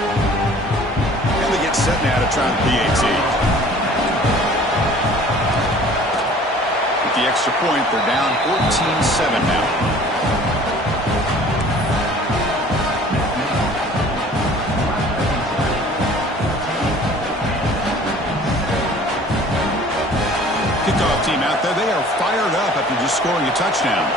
And they get set now to try the PAT. With the extra point, they're down 14-7 now. Kickoff team out there. They are fired up after just scoring a touchdown.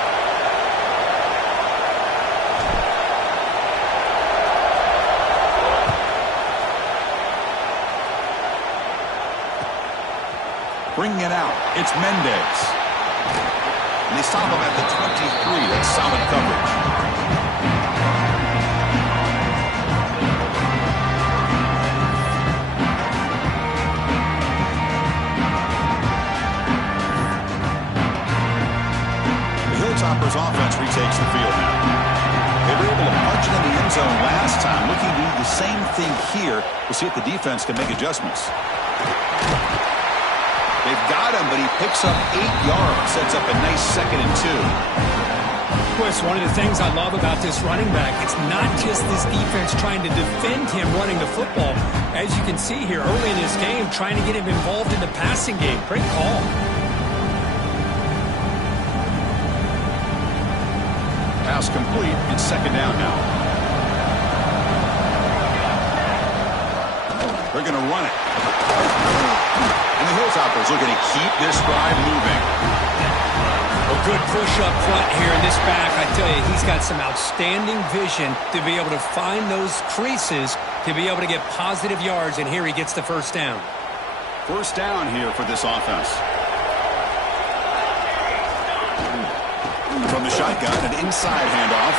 Bringing it out, it's Mendez. And they stop him at the 23. That's solid coverage. The Hilltoppers offense retakes the field now. They were able to punch it in the end zone last time. Looking to do the same thing here. We'll see if the defense can make adjustments. They've got him, but he picks up 8 yards, sets up a nice 2nd and 2. Well, it's one of the things I love about this running back. It's not just this defense trying to defend him running the football. As you can see here early in this game, trying to get him involved in the passing game. Great call. Pass complete. It's 2nd down now. They're going to run it. And the Hilltoppers looking to keep this drive moving. A good push up front here in this back. I tell you, he's got some outstanding vision to be able to find those creases, to be able to get positive yards, and here he gets the first down. First down here for this offense. From the shotgun, an inside handoff.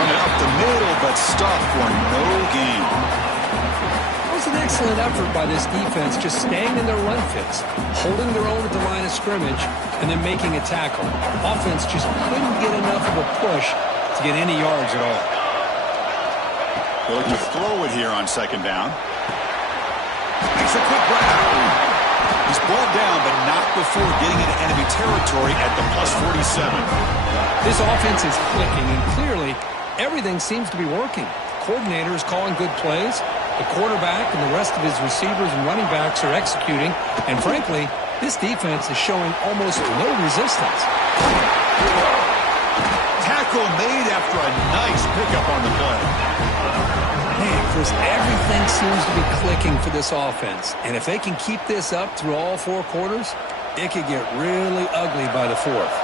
Run it up the middle, but stuffed for no gain. It was an excellent effort by this defense, just staying in their run fits, holding their own at the line of scrimmage, and then making a tackle. Offense just couldn't get enough of a push to get any yards at all. They'll look to throw it here on 2nd down. Makes a quick grab. He's brought down, but not before getting into enemy territory at the +47. This offense is clicking, and clearly everything seems to be working. The coordinator is calling good plays. The quarterback and the rest of his receivers and running backs are executing. And frankly, this defense is showing almost no resistance. Tackle made after a nice pickup on the play. Man, Chris, everything seems to be clicking for this offense. And if they can keep this up through all 4 quarters, it could get really ugly by the 4th.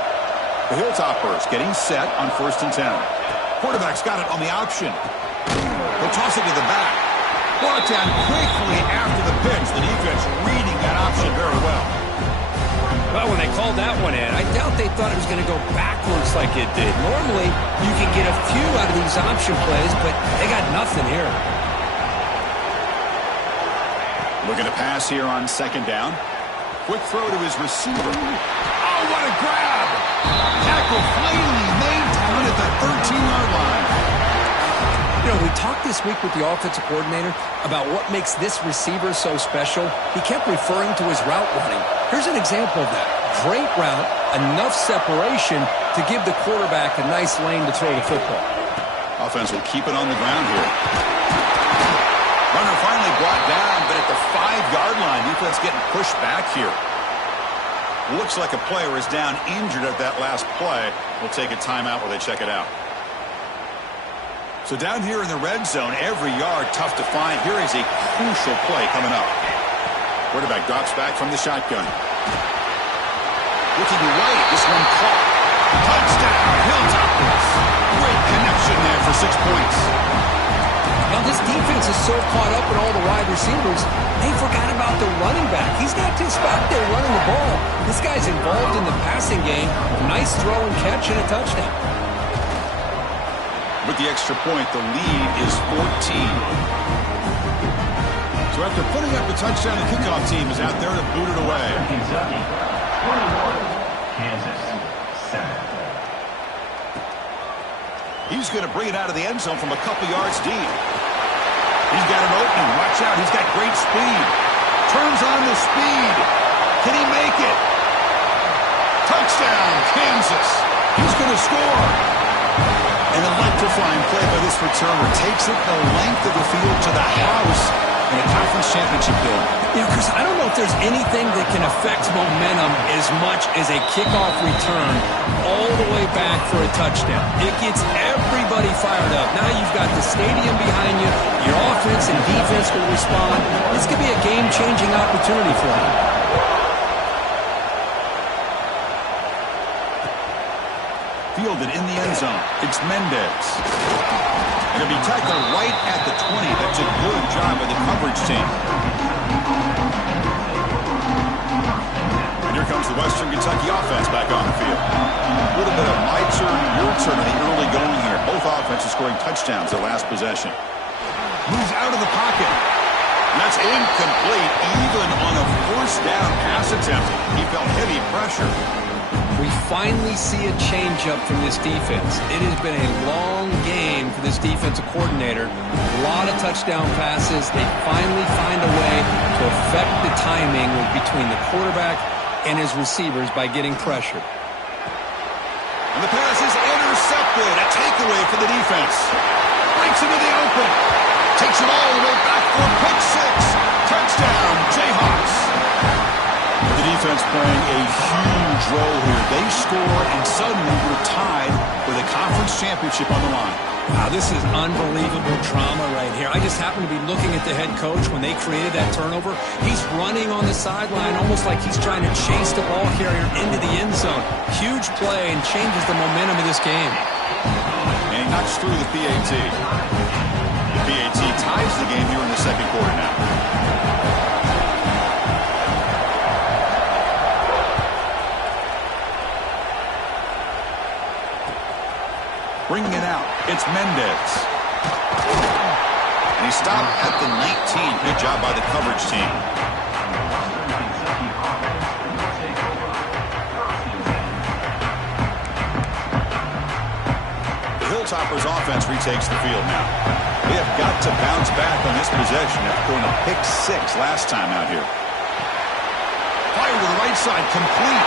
The Hilltoppers getting set on 1st and 10. Quarterback's got it on the option. They'll toss it to the back. Brought down quickly after the pitch. The defense reading that option very well. Well, when they called that one in, I doubt they thought it was going to go backwards like it did. Normally, you can get a few out of these option plays, but they got nothing here. Looking to pass here on 2nd down. Quick throw to his receiver. Oh, what a grab! Tackle finally made down at the 13-yard line. You know, we talked this week with the offensive coordinator about what makes this receiver so special. He kept referring to his route running. Here's an example of that. Great route, enough separation to give the quarterback a nice lane to throw the football. Offense will keep it on the ground here. Runner finally brought down, but at the 5-yard line, defense getting pushed back here. Looks like a player is down injured at that last play. We'll take a timeout while they check it out. So down here in the red zone, every yard tough to find. Here is a crucial play coming up. Quarterback drops back from the shotgun. Looking right, this one caught. Touchdown, Hilltoppers. Great connection there for 6 points. Now this defense is so caught up in all the wide receivers, they forgot about the running back. He's not just back there running the ball. This guy's involved in the passing game. Nice throw and catch and a touchdown. With the extra point, the lead is 14. So after putting up a touchdown, the kickoff team is out there to boot it away. Kentucky, 21, Kansas, 7. He's going to bring it out of the end zone from a couple yards deep. He's got an opening. Watch out. He's got great speed. Turns on the speed. Can he make it? Touchdown, Kansas. He's going to score. An electrifying play by this returner. Takes it the length of the field to the house in a conference championship game. Chris, I don't know if there's anything that can affect momentum as much as a kickoff return all the way back for a touchdown. It gets everybody fired up. Now you've got the stadium behind you. Your offense and defense will respond. This could be a game-changing opportunity for them. Fielded in the end zone. It's Mendez. It'll be tackled right at the 20. That's a good job by the coverage team. And here comes the Western Kentucky offense back on the field. A little bit of my turn, your turn in the early going here. Both offenses scoring touchdowns their last possession. Moves out of the pocket. And that's incomplete, even on a first down pass attempt. He felt heavy pressure. We finally see a change-up from this defense. It has been a long game for this defensive coordinator. A lot of touchdown passes. They finally find a way to affect the timing between the quarterback and his receivers by getting pressure. And the pass is intercepted. A takeaway for the defense. Breaks into the open. Takes it all the way back for pick six. Touchdown, Jayhawks. The defense playing a huge role here. They score, and suddenly we're tied with a conference championship on the line. Wow, this is unbelievable drama right here. I just happened to be looking at the head coach when they created that turnover. He's running on the sideline almost like he's trying to chase the ball carrier into the end zone. Huge play and changes the momentum of this game. And he knocks through the PAT. The PAT ties the game here in the second quarter now. Bringing it out, it's Mendez. And he stopped at the 19. Good job by the coverage team. The Hilltoppers offense retakes the field now. They have got to bounce back on this possession after throwing a pick six last time out here. Fire to the right side, complete.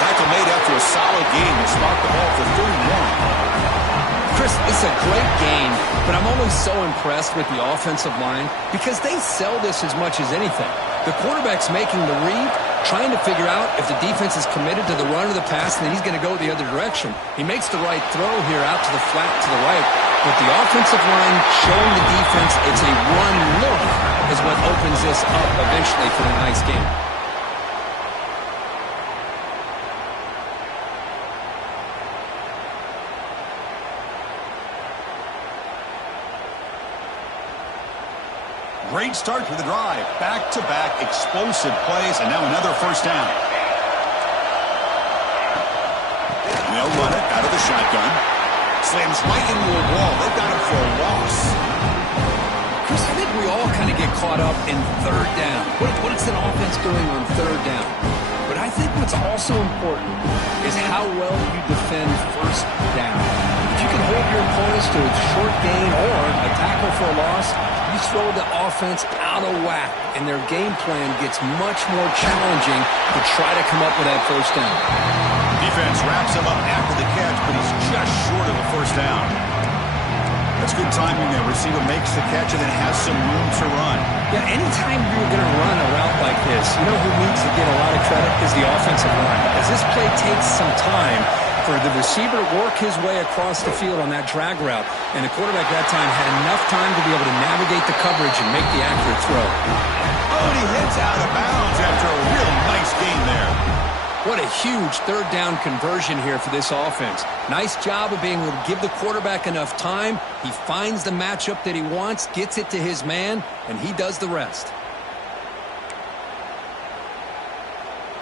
Tackle made after a solid game and sparked the ball for 31. Chris, it's a great game, but I'm always so impressed with the offensive line because they sell this as much as anything. The quarterback's making the read, trying to figure out if the defense is committed to the run or the pass, and then he's going to go the other direction. He makes the right throw here out to the flat to the right, but the offensive line showing the defense it's a run look is what opens this up eventually for the nice game. Great start to the drive. Back-to-back explosive plays, and now another first down. And they'll run it out of the shotgun. Slams right into a wall. They've got him for a loss. Chris, I think we all kind of get caught up in third down. What is an offense doing on third down? But I think what's also important is how well you defend first down. If you can hold your opponents to a short gain or a tackle for a loss, you throw the offense out of whack, and their game plan gets much more challenging to try to come up with that first down. Defense wraps him up after the catch, but he's just short of a first down. That's good timing there. Receiver makes the catch and then has some room to run. Yeah, anytime you're going to run a route like this, you know who needs to get a lot of credit is the offensive line. As this play takes some time for the receiver to work his way across the field on that drag route, and the quarterback that time had enough time to be able to navigate the coverage and make the accurate throw. Oh, and he hits out of bounds after a real nice gain there. What a huge third down conversion here for this offense. Nice job of being able to give the quarterback enough time. He finds the matchup that he wants, gets it to his man, and he does the rest.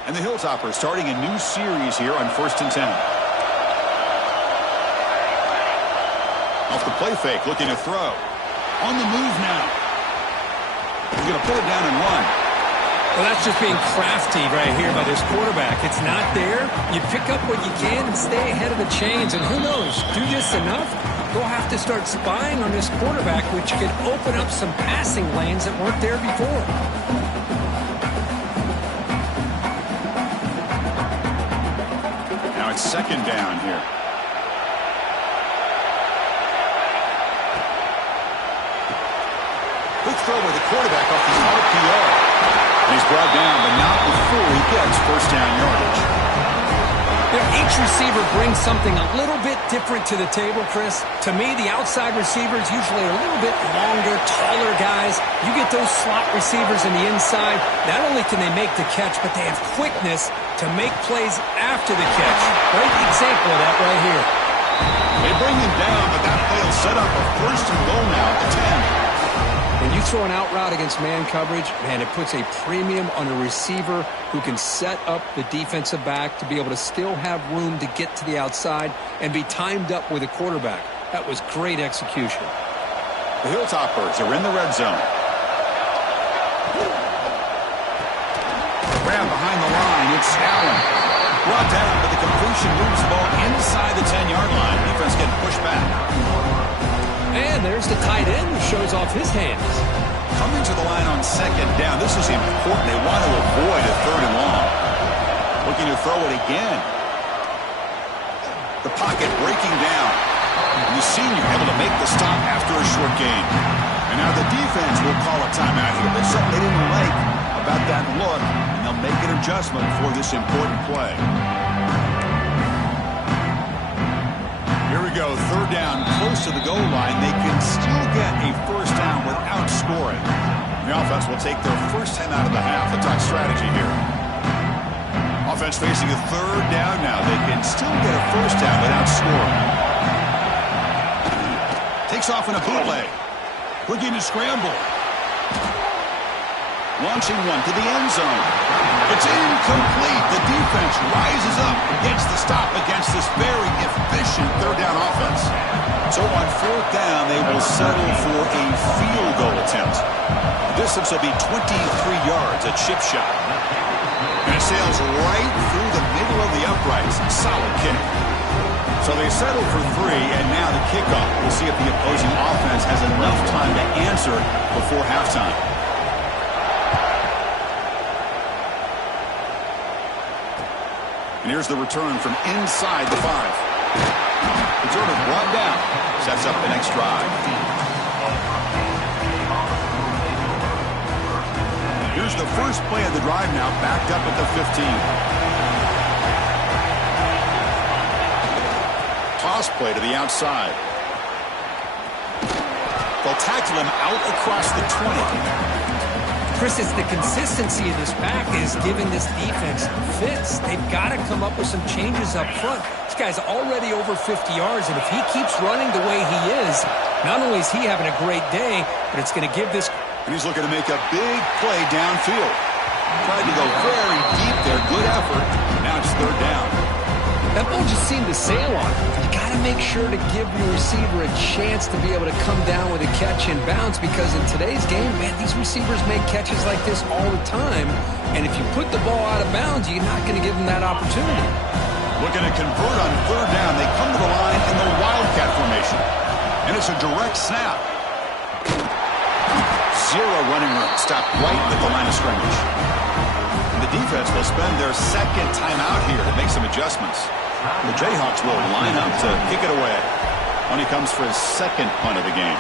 And the Hilltoppers starting a new series here on 1st and 10. Off the play fake, looking to throw. On the move now. He's going to pull it down and run. Well, that's just being crafty right here by this quarterback. It's not there. You pick up what you can and stay ahead of the chains. And who knows, do this enough, they'll have to start spying on this quarterback, which could open up some passing lanes that weren't there before. Now it's second down here. Quick throw with the quarterback off the RPO. And he's brought down, but not before he gets first down yardage. You know, each receiver brings something a little bit different to the table, Chris. To me, the outside receivers usually are a little bit longer, taller guys. You get those slot receivers in the inside. Not only can they make the catch, but they have quickness to make plays after the catch. Great example of that right here. They bring him down, but that play will set up a first and goal now at the 10. When you throw an out route against man coverage, man, it puts a premium on a receiver who can set up the defensive back to be able to still have room to get to the outside and be timed up with a quarterback. That was great execution. The Hilltoppers are in the red zone. Grab behind the line. It's Allen. Brought down, but the completion moves the ball inside the 10-yard line. Defense getting pushed back. And there's the tight end who shows off his hands. Coming to the line on second down. This is important. They want to avoid a third and long. Looking to throw it again. The pocket breaking down. And the senior able to make the stop after a short gain. And now the defense will call a timeout here. There's something they didn't like about that look, and they'll make an adjustment for this important play. Here we go, third down, close to the goal line. They can still get a first down without scoring. The offense will take their first 10 out of the half. The top strategy here. Offense facing a third down now. They can still get a first down without scoring. Takes off in a bootleg. Looking to scramble. Launching one to the end zone. It's incomplete. The defense rises up, gets the stop against this very efficient third down offense. So on fourth down, they will settle for a field goal attempt. The distance will be 23 yards at chip shot. And it sails right through the middle of the uprights. Solid kick. So they settle for 3, and now the kickoff. We'll see if the opposing offense has enough time to answer before halftime. And here's the return from inside the 5. Returner brought down. Sets up the next drive. Here's the first play of the drive now, backed up at the 15. Toss play to the outside. They'll tackle him out across the 20. Chris, it's the consistency of this back is giving this defense fits. They've got to come up with some changes up front. This guy's already over 50 yards, and if he keeps running the way he is, not only is he having a great day, but it's going to give this... And he's looking to make a big play downfield. Tried to go very deep there. Good effort. Now it's third down. That ball just seemed to sail on him. You got to make sure to give your receiver a chance to be able to come down with a catch and bounce, because in today's game, man, these receivers make catches like this all the time. And if you put the ball out of bounds, you're not going to give them that opportunity. Looking to convert on third down. They come to the line in the Wildcat formation. And it's a direct snap. Zero running room. Stopped right at the line of scrimmage. And the defense will spend their second timeout here to make some adjustments. The Jayhawks will line up to kick it away when he comes for his second punt of the game.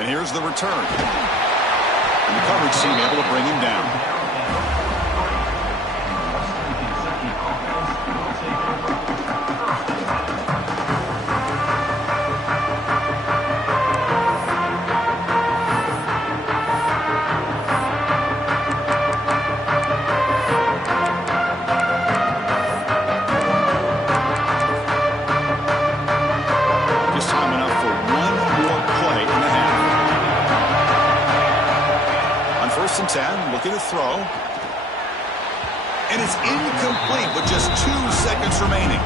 And here's the return. And the coverage team able to bring him down. Looking to throw. And it's incomplete with just 2 seconds remaining.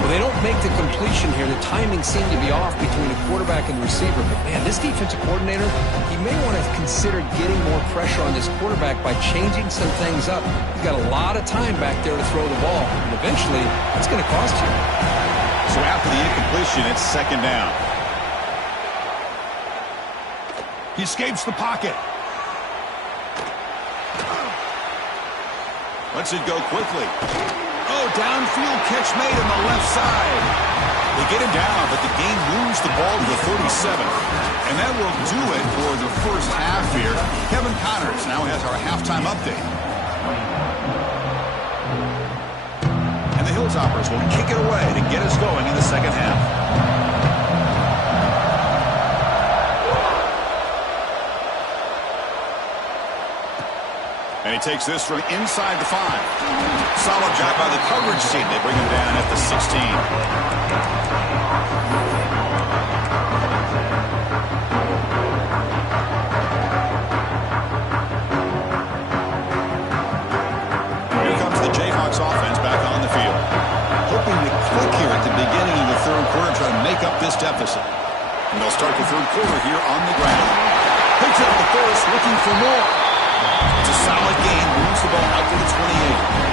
Well, they don't make the completion here. The timing seemed to be off between the quarterback and the receiver. But, man, this defensive coordinator, he may want to consider getting more pressure on this quarterback by changing some things up. He's got a lot of time back there to throw the ball. And eventually, it's going to cost you. So after the incompletion, it's second down. He escapes the pocket. Lets it go quickly. Oh, downfield catch made on the left side. They get him down, but the game moves push the ball to the 37. And that will do it for the first half here. Kevin Connors now has our halftime update. And the Hilltoppers will kick it away to get us going in the second half. And he takes this from inside the 5. Solid job by the coverage team. They bring him down at the 16. Here comes the Jayhawks offense back on the field. Hoping to click here at the beginning of the third quarter, try to make up this deficit. And they'll start the third quarter here on the ground. Takes it up the first, looking for more. It's a solid game, moves the ball out to the 28.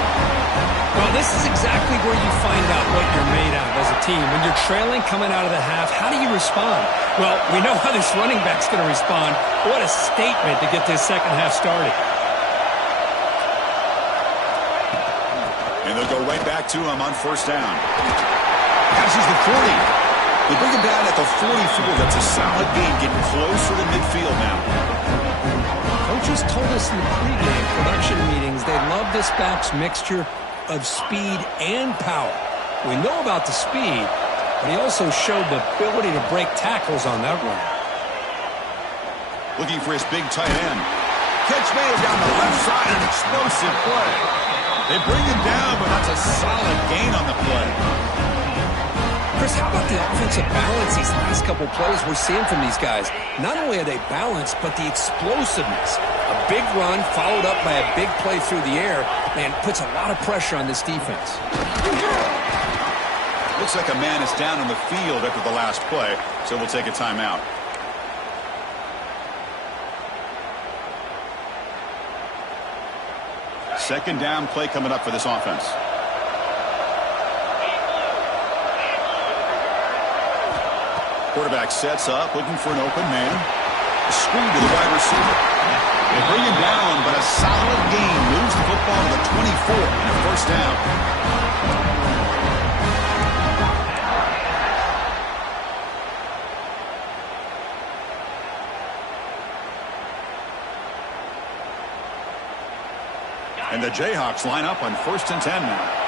Well, this is exactly where you find out what you're made of as a team. When you're trailing coming out of the half, how do you respond? Well, we know how this running back's going to respond. What a statement to get this second half started. And they'll go right back to him on first down. Passes the 40. They bring him down at the 44. That's a solid gain, getting closer to midfield now. Coaches told us in the pregame production meetings they love this back's mixture of speed and power. We know about the speed, but he also showed the ability to break tackles on that run. Looking for his big tight end. Catch made down the left side, an explosive play. They bring him down, but that's a solid gain on the play. Chris, how about the offensive balance these last couple plays we're seeing from these guys? Not only are they balanced, but the explosiveness. A big run followed up by a big play through the air, man, puts a lot of pressure on this defense. Looks like a man is down on the field after the last play, so we'll take a timeout. Second down play coming up for this offense. Quarterback sets up, looking for an open man. A screen to the wide receiver. They bring him down, but a solid gain moves the football to the 24 and a first down. And the Jayhawks line up on 1st and 10 now.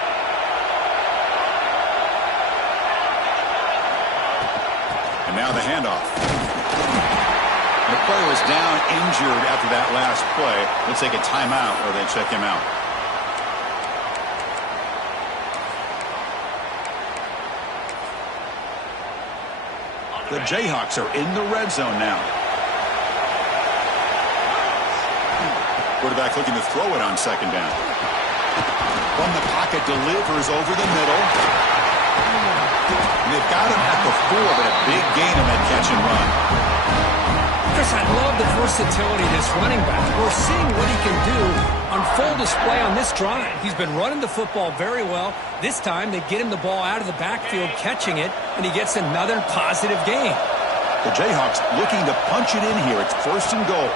Now the handoff. The player is down injured after that last play. Let's take a timeout or they check him out. The Jayhawks are in the red zone now. Quarterback looking to throw it on second down. From the pocket, delivers over the middle. And they've got him at the 4, but a big gain on that catch and run. Chris, I love the versatility of this running back. We're seeing what he can do on full display on this drive. He's been running the football very well. This time, they get him the ball out of the backfield, catching it, and he gets another positive gain. The Jayhawks looking to punch it in here. It's 1st and goal.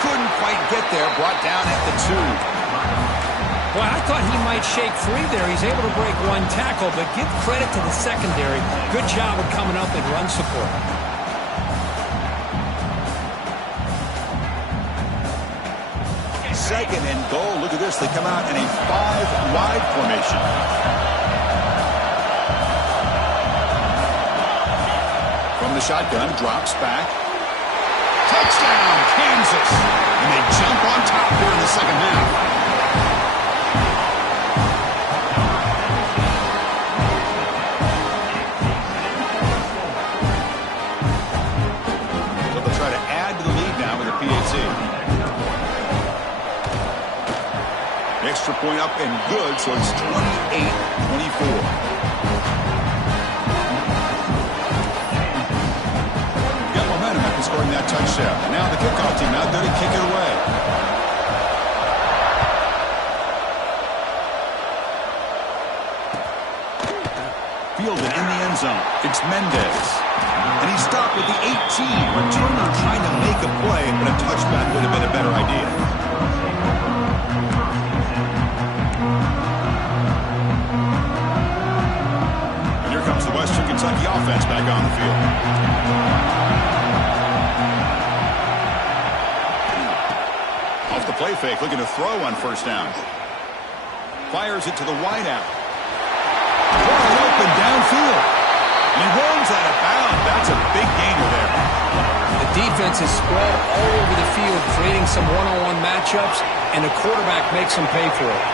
Couldn't quite get there. Brought down at the 2. Well, I thought he might shake free there. He's able to break one tackle, but give credit to the secondary. Good job of coming up in run support. Second and goal. Look at this. They come out in a 5-wide formation. From the shotgun, drops back. Touchdown, Kansas. And they jump on top here in the second half. Extra point up and good, so it's 28-24. Got momentum after scoring that touchdown. Now the kickoff team out there to kick it away. Fielded in the end zone. It's Mendez. And he stopped with the 18. Returner trying to make a play, but a touchback would have been a better idea. comes the Western Kentucky offense back on the field. Off the play fake, looking to throw on first down. Fires it to the wideout. Wide open downfield. He runs out of bounds. That's a big gainer there. The defense is spread all over the field, creating some one-on-one matchups, and the quarterback makes them pay for it.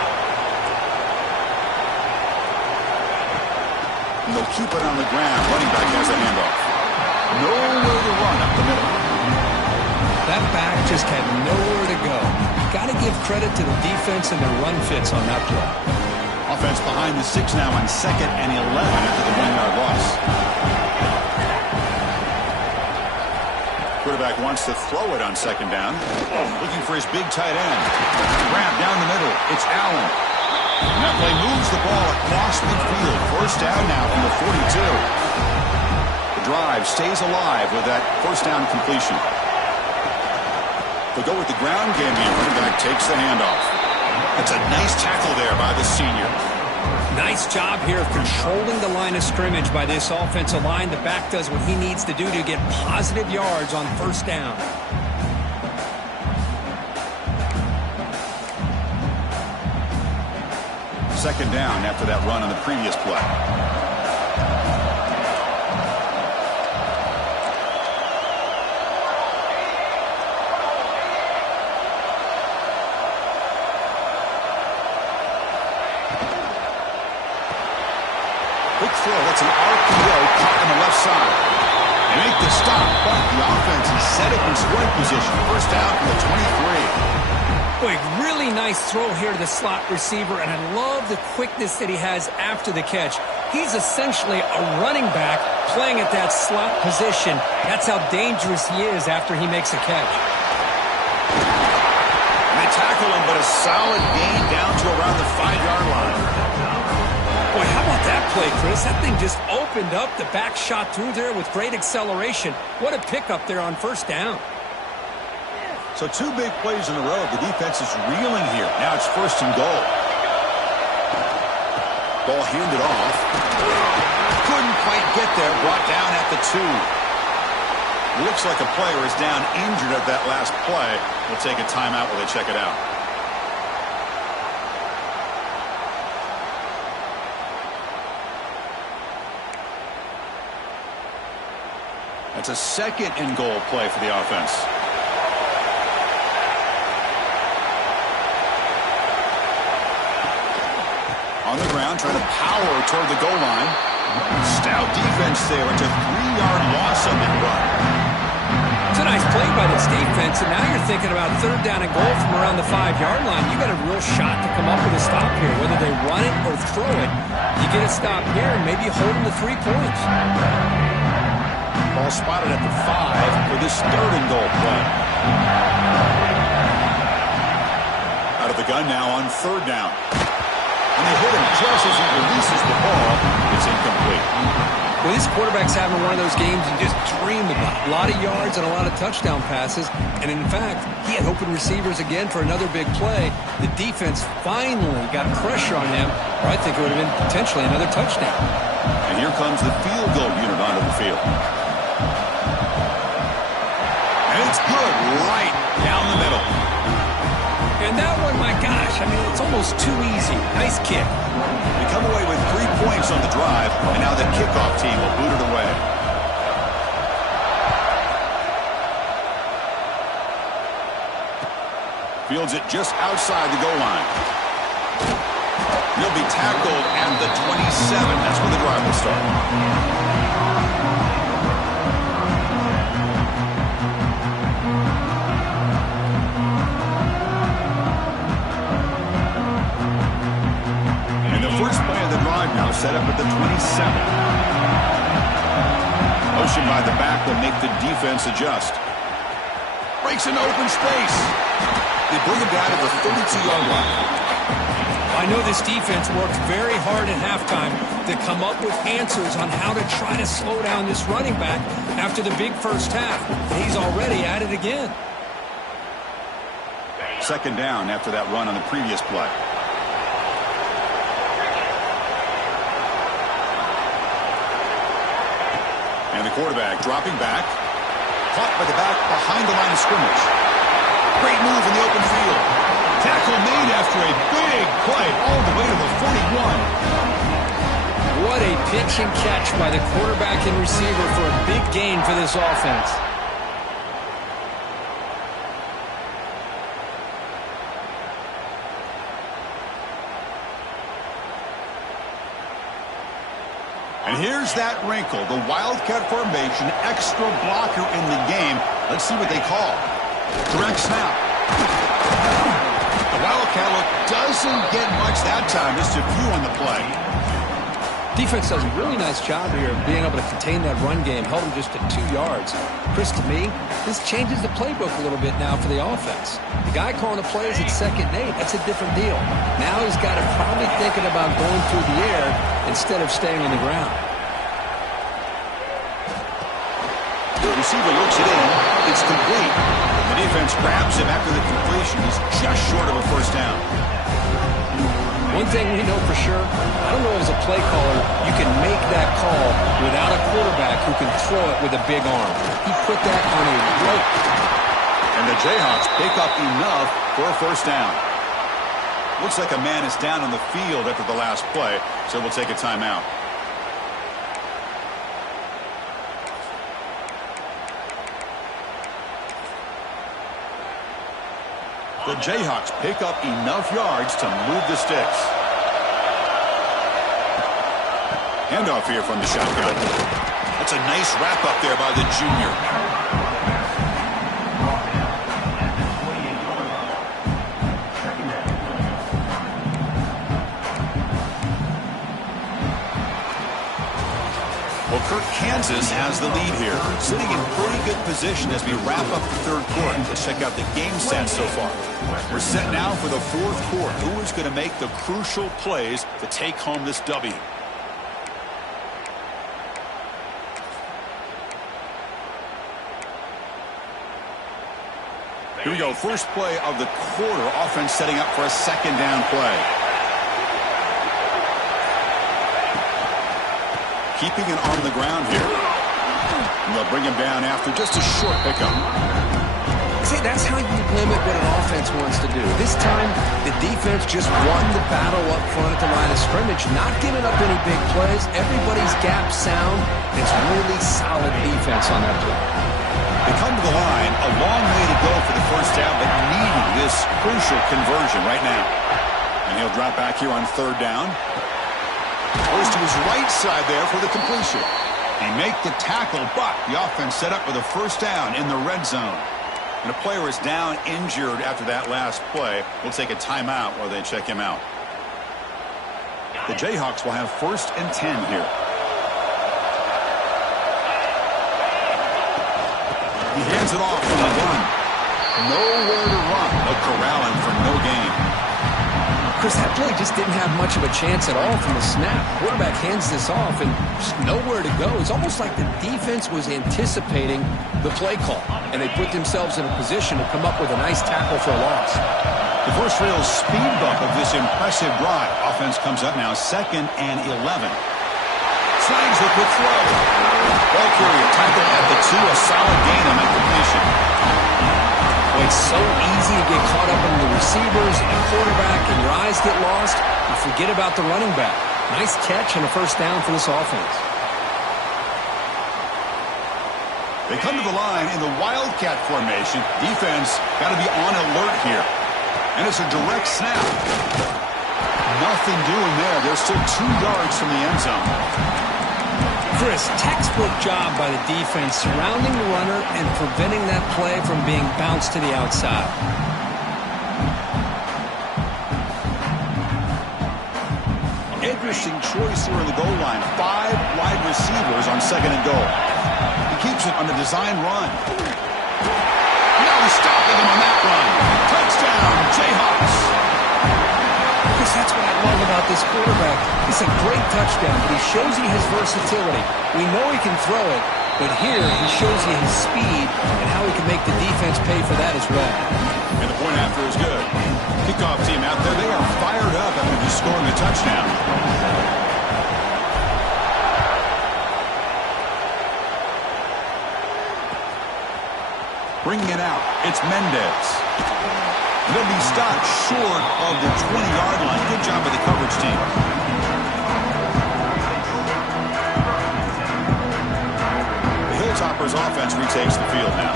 And they'll keep it on the ground. Running back has a handoff. Nowhere to run up the middle. That back just had nowhere to go. Got to give credit to the defense and their run fits on that play. Offense behind the 6 now on 2nd and 11 after the 1-yard loss. Quarterback wants to throw it on 2nd down. Looking for his big tight end. Grab down the middle. It's Allen. And that play moves the ball across midfield. First down now from the 42. The drive stays alive with that first down completion. They'll go with the ground game. The running back takes the handoff. That's a nice tackle there by the senior. Nice job here of controlling the line of scrimmage by this offensive line. The back does what he needs to do to get positive yards on first down. Second down after that run on the previous play. Quick throw. That's an RPO caught on the left side. They make the stop, but the offense is set up in scoring position. First down from the 23. Boy, really nice throw here to the slot receiver, and I love the quickness that he has after the catch. He's essentially a running back playing at that slot position. That's how dangerous he is after he makes a catch. And they tackle him, but a solid gain down to around the 5-yard line. Boy, how about that play, Chris? That thing just opened up. The back shot through there with great acceleration. What a pickup there on first down. So 2 big plays in a row. The defense is reeling here. Now it's first and goal. Ball handed off. Couldn't quite get there. Brought down at the 2. Looks like a player is down injured at that last play. We'll take a timeout while they check it out. That's a second and goal play for the offense. On the ground, trying to power toward the goal line. Stout defense there. It's a 3-yard loss on that run. It's a nice play by this defense, and now you're thinking about 3rd down and goal from around the 5-yard line. You got a real shot to come up with a stop here. Whether they run it or throw it, you get a stop here and maybe hold them to 3 points. Ball spotted at the 5 for this 3rd and goal play. Out of the gun now on 3rd down. And they hit him just as he releases the ball. It's incomplete. Well, this quarterback's having one of those games you just dream about. A lot of yards and a lot of touchdown passes. And in fact, he had open receivers again for another big play. The defense finally got pressure on him, or I think it would have been potentially another touchdown. And here comes the field goal unit onto the field. And it's good right down the middle. And that one, my gosh, I mean, it's almost too easy. Nice kick. They come away with 3 points on the drive, and now the kickoff team will boot it away. Fields it just outside the goal line. He'll be tackled at the 27. That's where the drive will start. First play of the drive now set up at the 27. Motion by the back will make the defense adjust. Breaks into open space. They bring him down to the 32-yard line. I know this defense worked very hard at halftime to come up with answers on how to try to slow down this running back after the big first half. He's already at it again. Second down after that run on the previous play. And the quarterback dropping back. Caught by the back behind the line of scrimmage. Great move in the open field. Tackle made after a big play all the way to the 41. What a pitch and catch by the quarterback and receiver for a big gain for this offense. And here's that wrinkle, the Wildcat formation, extra blocker in the game. Let's see what they call. Direct snap. The Wildcat look doesn't get much that time, just a few on the play. Defense does a really nice job here of being able to contain that run game, held them just at 2 yards. Chris, to me, this changes the playbook a little bit now for the offense. The guy calling the plays at 2nd and 8, that's a different deal. Now he's got to probably thinking about going through the air instead of staying on the ground. The receiver looks it in. It's complete. The defense grabs him after the completion. He's just short of a first down. One thing we know for sure, I don't know as a play caller, you can make that call without a quarterback who can throw it with a big arm. He put that on a rope. And the Jayhawks pick up enough for a first down. Looks like a man is down on the field after the last play, so we'll take a timeout. The Jayhawks pick up enough yards to move the sticks. Handoff here from the shotgun. That's a nice wrap up there by the junior. Well, Kirk, Kansas has the lead here, sitting in pretty good position as we wrap up the third quarter. Let's check out the game stats so far. We're set now for the fourth quarter. Who is going to make the crucial plays to take home this W? Here we go. First play of the quarter. Offense setting up for a second down play. Keeping it on the ground here. And they'll bring him down after just a short pickup. See, that's how you limit what an offense wants to do. This time, the defense just won the battle up front at the line of scrimmage, not giving up any big plays. Everybody's gap sound. It's really solid defense on that play. They come to the line, a long way to go for the first down, but needing this crucial conversion right now. And he'll drop back here on third down. Goes to his right side there for the completion. They make the tackle, but the offense set up with a first down in the red zone. And a player is down injured after that last play. We'll take a timeout while they check him out. The Jayhawks will have 1st and 10 here. He hands it off from the gun. Nowhere to run. They'll corral him for no gain. Chris, that play just didn't have much of a chance at all from the snap. Quarterback hands this off and just nowhere to go. It's almost like the defense was anticipating the play call, and they put themselves in a position to come up with a nice tackle for a loss. The first real speed bump of this impressive drive. Offense comes up now 2nd and 11. Slides the quick throw. Ball carrier tackled at the 2. A solid gain on that completion. Well, it's so easy to get caught up in the receivers and the quarterback, and your eyes get lost. You forget about the running back. Nice catch and a first down for this offense. They come to the line in the Wildcat formation. Defense got to be on alert here. And it's a direct snap. Nothing doing there. They're still 2 yards from the end zone. Chris, textbook job by the defense surrounding the runner and preventing that play from being bounced to the outside. Interesting choice here in the goal line. 5 wide receivers on 2nd and goal. He keeps it on the design run. Now he's stopping him on that run. Touchdown, Jayhawks. Chris, that's what I love about this quarterback. It's a great touchdown, but he shows you his versatility. We know he can throw it, but here he shows you his speed and how he can make the defense pay for that as well. And the point after is good. Kickoff team out there, they are fired up after just scoring a touchdown. Bringing it out, it's Mendez. They'll be stopped short of the 20-yard line. Good job by the coverage team. The Hilltoppers offense retakes the field now.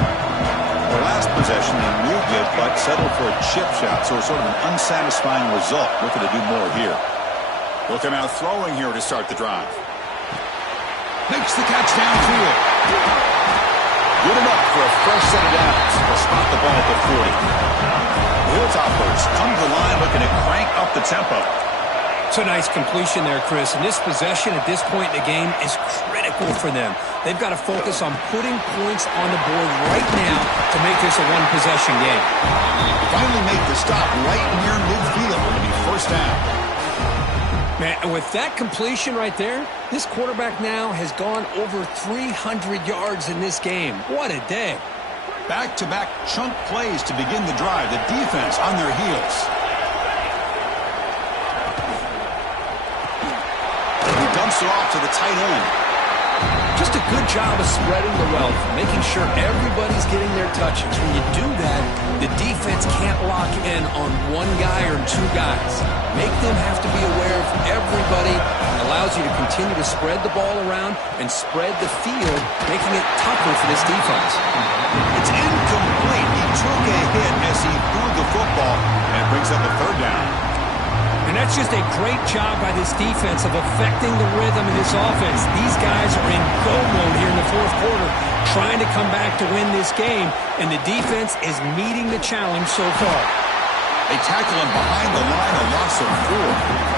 The last possession, they moved it, but settled for a chip shot, so it's sort of an unsatisfying result. Looking to do more here. They'll come out throwing here to start the drive. Makes the catch downfield. Good enough for a fresh set of downs. They'll spot the ball at the 40. The Hilltoppers come to the line looking to crank up the tempo. It's a nice completion there, Chris. And this possession at this point in the game is critical for them. They've got to focus on putting points on the board right now to make this a one-possession game. Finally make the stop right near midfield. It'll be first down. Man, and with that completion right there, this quarterback now has gone over 300 yards in this game. What a day. Back-to-back chunk plays to begin the drive. The defense on their heels. He dumps it off to the tight end. Just a good job of spreading the wealth, making sure everybody's getting their touches. When you do that, the defense can't lock in on one guy or two guys. Make them have to be aware of everybody. It allows you to continue to spread the ball around and spread the field, making it tougher for this defense. It's incomplete. He took a hit as he threw the football, and it brings up a third down. And that's just a great job by this defense of affecting the rhythm of this offense. These guys are in go mode here in the fourth quarter, trying to come back to win this game, and the defense is meeting the challenge so far. They tackle him behind the line, a loss of 4.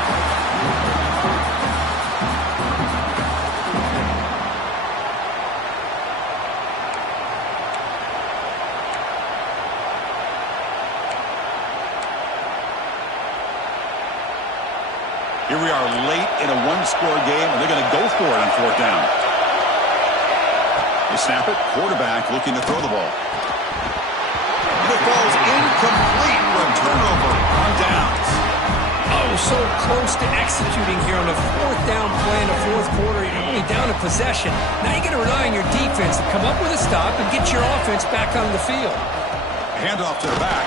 Here we are late in a one-score game, and they're going to go for it on fourth down. They snap it. Quarterback looking to throw the ball. And it falls incomplete for a turnover on downs. Oh, so close to executing here on the fourth down play in the fourth quarter. You're only down a possession. Now you got to rely on your defense to come up with a stop and get your offense back on the field. Handoff to the back.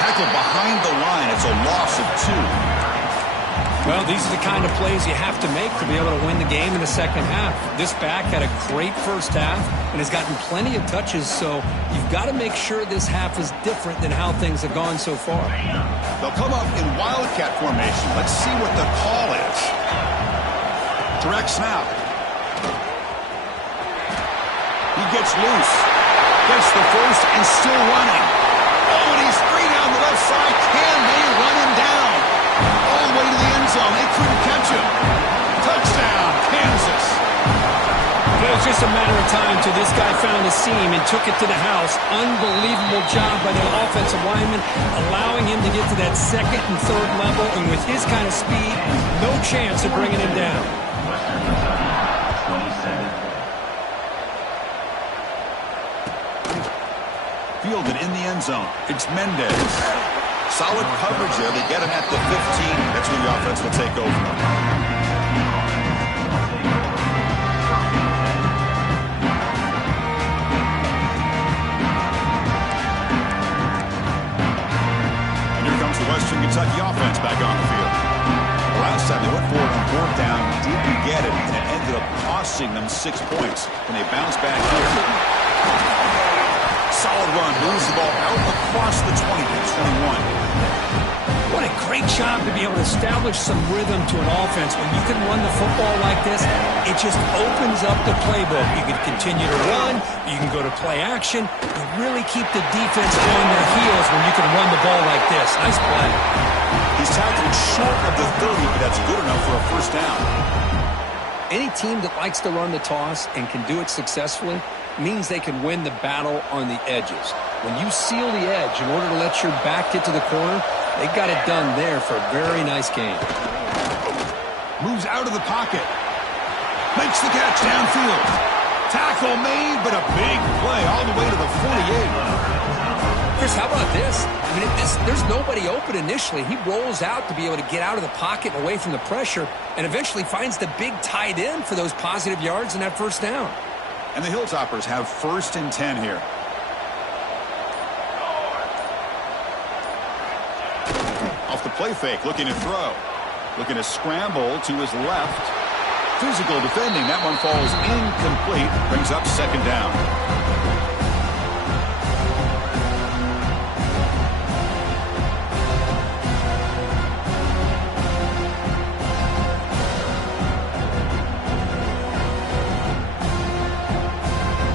Tackle behind the line. It's a loss of 2. Well, these are the kind of plays you have to make to be able to win the game in the second half. This back had a great first half and has gotten plenty of touches, so you've got to make sure this half is different than how things have gone so far. They'll come up in wildcat formation. Let's see what the call is. Direct snap. He gets loose. Gets the first and still running. Oh, and he's free down the left side. Can they run him down? All the way to the end zone. They couldn't catch him. Touchdown, Kansas. It was just a matter of time till this guy found a seam and took it to the house. Unbelievable job by the offensive lineman, allowing him to get to that second and third level. And with his kind of speed, no chance of bringing him down. Western Kentucky, 27. Fielded in the end zone. It's Mendez. Solid coverage there. They get him at the 15. That's where the offense will take over. And here comes the Western Kentucky offense back on the field. The last time they went for it on fourth down, didn't get it, and it ended up costing them 6 points. And they bounce back here. Solid run, moves the ball out across the 20 to 21. What a great job to be able to establish some rhythm to an offense. When you can run the football like this, it just opens up the playbook. You can continue to run, you can go to play action. You really keep the defense on their heels when you can run the ball like this. Nice play. He's tackled short of the 30, but that's good enough for a first down. Any team that likes to run the toss and can do it successfully means they can win the battle on the edges. When you seal the edge in order to let your back get to the corner, they got it done there for a very nice game. Moves out of the pocket. Makes the catch downfield. Tackle made, but a big play all the way to the 48. Chris, how about this? I mean, there's nobody open initially. He rolls out to be able to get out of the pocket and away from the pressure and eventually finds the big tight end for those positive yards and that first down. And the Hilltoppers have 1st and 10 here. play fake, looking to throw. Looking to scramble to his left. Physical defending. That one falls incomplete. Brings up second down.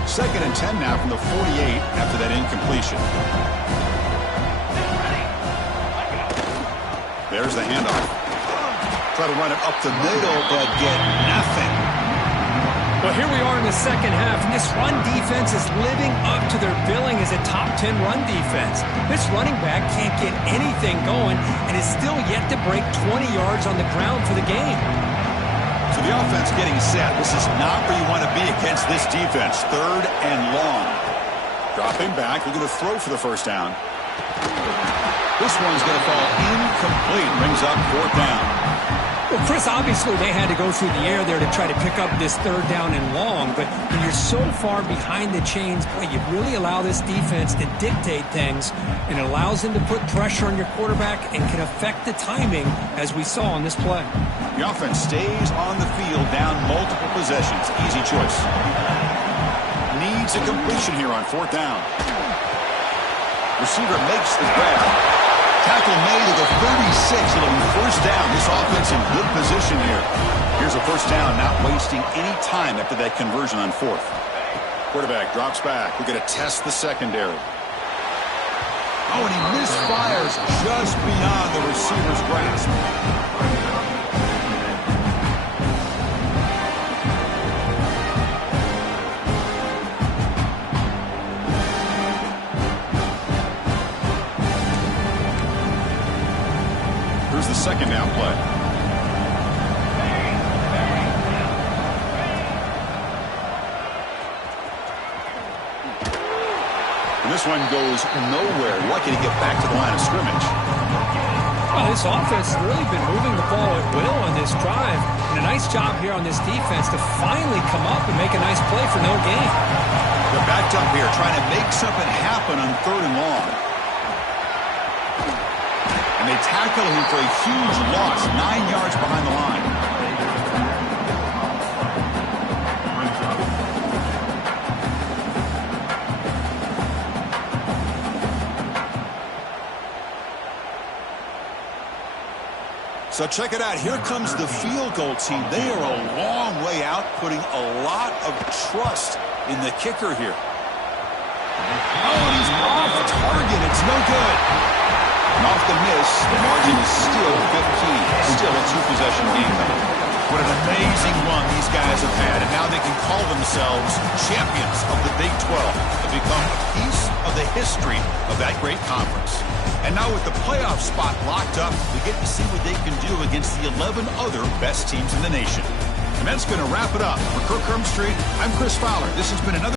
Second and 10 now from the 48 after that incompletion. There's the handoff. Try to run it up the middle, but get nothing. Well, here we are in the second half, and this run defense is living up to their billing as a top 10 run defense. This running back can't get anything going and is still yet to break 20 yards on the ground for the game. So the offense getting set. This is not where you want to be against this defense. Third and long. Dropping back. We're going to throw for the first down. This one's going to fall incomplete. Brings up fourth down. Well, Chris, obviously they had to go through the air there to try to pick up this third down and long, but when you're so far behind the chains, boy, you really allow this defense to dictate things, and it allows them to put pressure on your quarterback and can affect the timing, as we saw on this play. The offense stays on the field down multiple possessions. Easy choice. Needs a completion here on fourth down. Receiver makes the grab. Tackle made at the 36. It'll be first down. This offense in good position here. Here's a first down, not wasting any time after that conversion on fourth. Quarterback drops back. We're going to test the secondary. Oh, and he misfires just beyond the receiver's grasp. Here's the second down play. And this one goes nowhere. Lucky to get back to the line of scrimmage. Well, this offense has really been moving the ball at will on this drive. And a nice job here on this defense to finally come up and make a nice play for no gain. They're backed up here trying to make something happen on third and long. And they tackle him for a huge loss, 9 yards behind the line. So check it out. Here comes the field goal team. They are a long way out, putting a lot of trust in the kicker here. Oh, and he's off target. It's no good. And off the miss, the margin is still 15. Still a two-possession game. What an amazing run these guys have had, and now they can call themselves champions of the Big 12 and become a piece of the history of that great conference. And now with the playoff spot locked up, we get to see what they can do against the 11 other best teams in the nation. And that's going to wrap it up. For Kirk Herbstreit, I'm Chris Fowler. This has been another